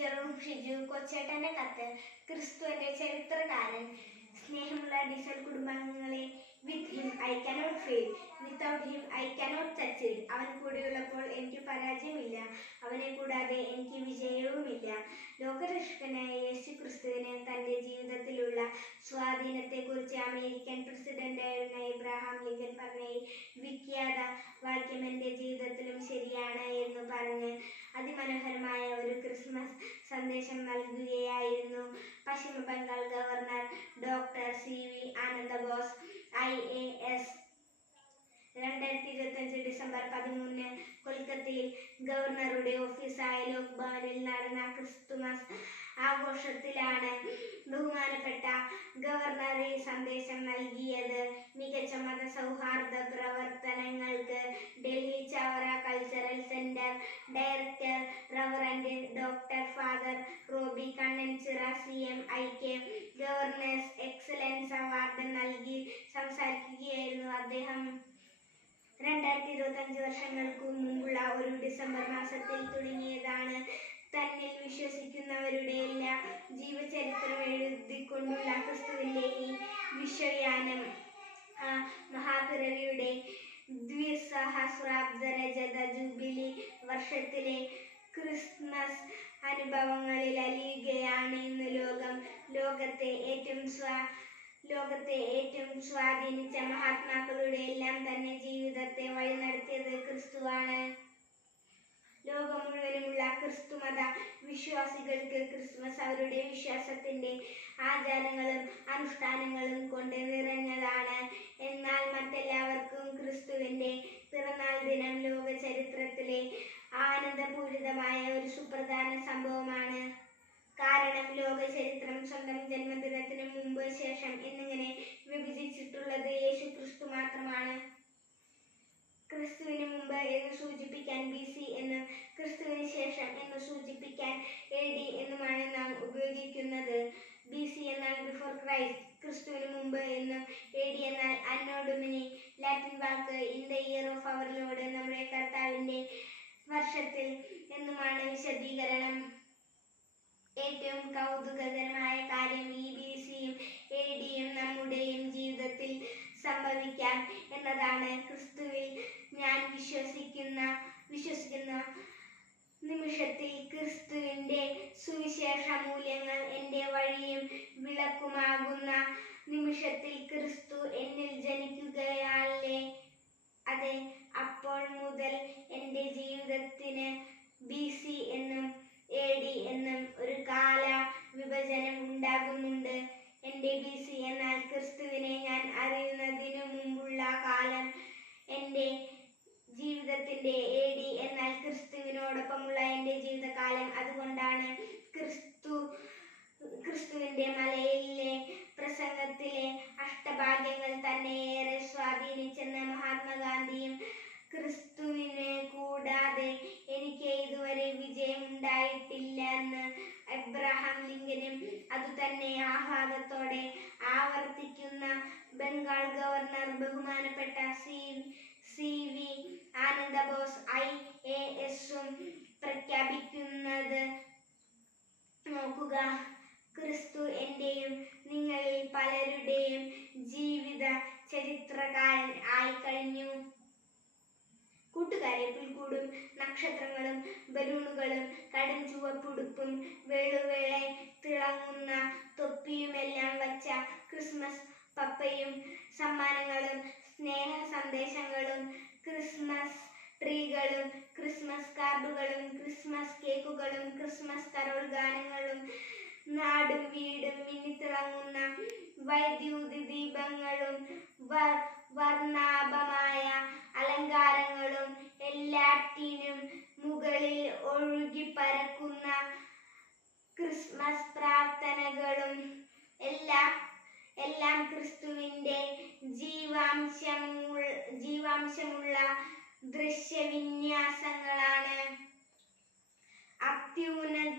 Jerome Shiju കൊച്ചേട്ടന്റെ കത്ത് ക്രിസ്തുവിന്റെ ചരിത്രകാരൻ സ്നേഹമുള്ള ഡിസൽ കുടുംബാംഗങ്ങളെ with him I cannot fail without him I cannot succeed അവൻ കൂടെയുള്ളപ്പോൾ എനിക്ക് പരാജയമില്ല. അവനെ കൂടാതെ എനിക്ക് വിജയവുമില്ല. ലോകരക്ഷകനായ യേശു ക്രിസ്തുവിന് തന്റെ ജീവിതത്തിലുള്ള സ്വാധീനത്തെക്കുറിച്ച് അമേരിക്കൻ പ്രസിഡന്റായിരുന്ന ഇബ്രാഹാം ലിങ്കൻ പറഞ്ഞ വിഖ്യാത വാക്യം എന്റെ ജീവിതത്തിലും ശരിയാണ് സന്ദേശം നൽകുകയായിരുന്നു. പശ്ചിമ Bengal governor doctor C V Ananda Bose I A S രണ്ടായിരത്തി ഇരുപത്തഞ്ച് ഡിസംബർ പതിമൂന്നിന് കൊൽക്കത്തയിൽ ഗവർണറുടെ ഓഫീസായ ലോക് ഭവനിൽ നടന്ന ക്രിസ്തുമസ് ആഘോഷത്തിലാണ് ബഹുമാനപ്പെട്ട ഗവർണർ ഈ സന്ദേശം നൽകിയത്. മികച്ച മതസൗഹാർദ്ദ പ്രവർത്തനങ്ങൾക്ക് Delhi Chavara doctor Kannan Robi Kannanchira C M ഐക്ക് ഗവർണേഴ്സ് എക്സലൻസ് അവാർഡ് നൽകി സംസാരിക്കുകയായിരുന്നു അദ്ദേഹം. രണ്ടായിരത്തി ഇരുപത്തഞ്ച് വർഷങ്ങൾക്ക് മുമ്പുള്ള ഒരു ഡിസംബർ മാസത്തിൽ തുടങ്ങിയതാണ് തന്നിൽ വിശ്വസിക്കുന്നവരുടെ എല്ലാ ജീവചരിത്രം എഴുതിക്കൊണ്ടുള്ള ക്രിസ്തുവിന്റെ ഈ വിശ്വയാനം മഹാപിറവിയുടെ ദ്വിസഹസ്രാബ്ദ രജത ജൂബിലി വർഷത്തിലെ ക്രിസ്മസ് അനുഭവങ്ങളിൽ അലിയുകയാണ് ഇന്ന് ലോകം. ലോകത്തെ ഏറ്റവും സ്വാ ലോകത്തെ ഏറ്റവും സ്വാധീനിച്ച മഹാത്മാക്കളുടെ എല്ലാം തന്നെ ജീവിതത്തെ വഴി നടത്തിയത് ക്രിസ്തുവാണ്. ലോകം മുഴുവനുമുള്ള ക്രിസ്തുമത വിശ്വാസികൾക്ക് ക്രിസ്മസ് അവരുടെ വിശ്വാസത്തിന്റെ ആചാരങ്ങളും അനുഷ്ഠാനങ്ങളും കൊണ്ട് നിറഞ്ഞതാണ്. എന്നാൽ മറ്റെല്ലാവർക്കും സ്വന്തം ജന്മദിനത്തിന് മുമ്പ് ശേഷം എന്നിങ്ങനെ വിഭജിച്ചിട്ടുള്ളത് യേശു ക്രിസ്തു മാത്രമാണ്. ക്രിസ്തുവിന് മുമ്പ് എന്ന് സൂചിപ്പിക്കാൻ ബി സി എന്നും ക്രിസ്തുവിന് ശേഷം എന്ന് സൂചിപ്പിക്കാൻ എ ഡി എന്നുമാണ് നാം ഉപയോഗിക്കുന്നത്. ബി സി എന്നാൽ ബിഫോർ ക്രൈസ്റ്റ് ക്രിസ്തുവിന് മുമ്പ് എന്നും എ ഡി എന്നാൽ അന്നോഡുമിനി Latin walk in the year of our lord നമ്മുടെ കർത്താവിന്റെ വർഷത്തിൽ എന്നുമാണ് വിശദീകരണം. ഏറ്റവും കൗതുകകരമായ സംഭവിക്കാം എന്നതാണ് ക്രിസ്തുവിൽ ഞാൻ വിശ്വസിക്കുന്ന വിശ്വസിക്കുന്ന നിമിഷത്തിൽ ക്രിസ്തുവിന്റെ സുവിശേഷ മൂല്യങ്ങൾ എന്റെ വഴിയും വിളക്കുമാകുന്ന നിമിഷത്തിൽ ക്രിസ്തു എന്നിൽ ജീവിതത്തിന്റെ എ ഡി എന്നാൽ ക്രിസ്തുവിനോടൊപ്പമുള്ള എന്റെ ജീവിതകാലം അതുകൊണ്ടാണ് ക്രിസ്തു ക്രിസ്തുവിന്റെ മലയിലെ പ്രസംഗത്തിലെ അഷ്ടഭാഗ്യങ്ങൾ തന്നെ ഏറെ സ്വാധീനിച്ചെന്ന് മഹാത്മാഗാന്ധിയും ക്രിസ്തുവിനെ കൂടാതെ എനിക്ക് ഇതുവരെ വിജയം ഉണ്ടായിട്ടില്ല എന്ന് എബ്രഹാം ലിങ്കനും അതുതന്നെ ആഹ്ലാദത്തോടെ ആവർത്തിക്കുന്ന ബംഗാൾ ഗവർണർ ബഹുമാനപ്പെട്ട C C V Ananda Bose I A എസും പ്രഖ്യാപിക്കുന്നത്. നോക്കുക. ക്രിസ്തു എന്റെയും നിങ്ങളിൽ പലരുടെയും ജീവിത ചരിത്രകാരൻ ആയി കഴിഞ്ഞു. കൂട്ടുകാരെ പുൽക്കൂടും നക്ഷത്രങ്ങളും ബലൂണുകളും കടും ചുവപ്പുടുപ്പും വേളുവേള തിളങ്ങുന്ന തൊപ്പിയുമെല്ലാം വച്ച ക്രിസ്മസ് പപ്പയും സമ്മാനങ്ങളും സ്നേഹ സന്ദേശങ്ങളും ക്രിസ്മസ് ട്രീകളും ക്രിസ്മസ് ക്രിസ്മസ് കേക്കുകളും ക്രിസ്മസ് കരോൾ ഗാനങ്ങളും നാടും വീടും മിന്നിത്തിളങ്ങുന്ന വൈദ്യുതി ദീപങ്ങളും വർണാഭമായ അലങ്കാരങ്ങളും എല്ലാറ്റിനും മുകളിൽ ഒഴുകി പരക്കുന്ന ക്രിസ്മസ് പ്രാർത്ഥനകളും എല്ലാം എല്ലാം ക്രിസ്തുവിന്റെ ജീവാംശമുള്ള ജീവാംശമുള്ള ദൃശ്യവിന്യാസങ്ങളാണ്. അത്യുന്ന